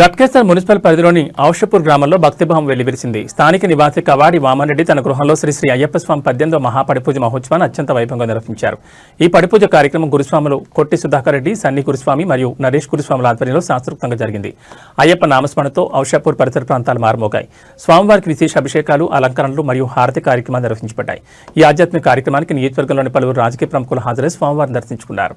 Ghatkesar municipal పరిధిలోని ఔషపూర్ గ్రామంలో భక్తిభావం వెల్లివిరిసింది. స్థానిక నివాసి కవాడి వామన్రెడ్డి తన గృహంలో శ్రీ అయ్యప్ప స్వామి 18వ మహాపడిపూజ మహోత్సవాన్ని అత్యంత వైభవంగా నిర్వహించారు. ఈ పడిపూజ కార్యక్రమం గురుస్వాములు కొట్టి సుధాకర్ రెడ్డి, సన్ని గురుస్వామి మరియు నరేష్ గురుస్వాముల ఆధ్వర్యంలో శాస్త్రోక్తంగా జరిగింది. అయ్యప్ప నామస్మరణతో ఔషపూర్ పరిసర ప్రాంతాలు మారుమోగాయి. స్వామివారికి విశేష అభిషేకాలు, అలంకరణలు మరియు హారతి కార్యక్రమాలు నిర్వహించబడ్డాయి. ఈ ఆధ్యాత్మిక కార్యక్రమానికి నియోజకవర్గంలోని పలువురు రాజకీయ ప్రముఖులు హాజరై స్వామివారిని దర్శించుకున్నారు.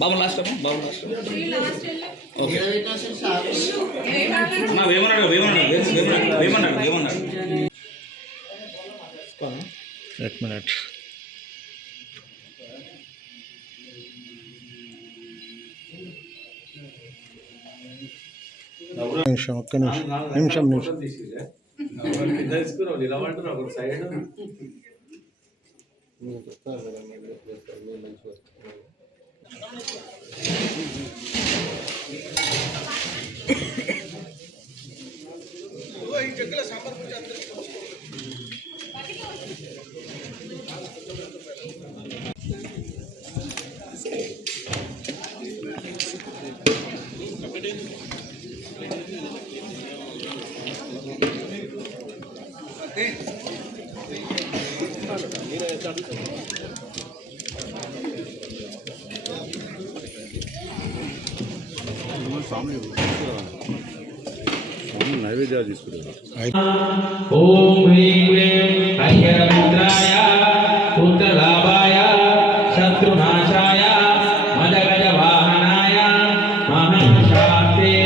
బాబు లాస్ట్ ఓకే వేమన్నాడు ఒక్క నిమిషం నైవేద్యాలు తీసుకుంటారు. ఓం హ్రీం క్లీం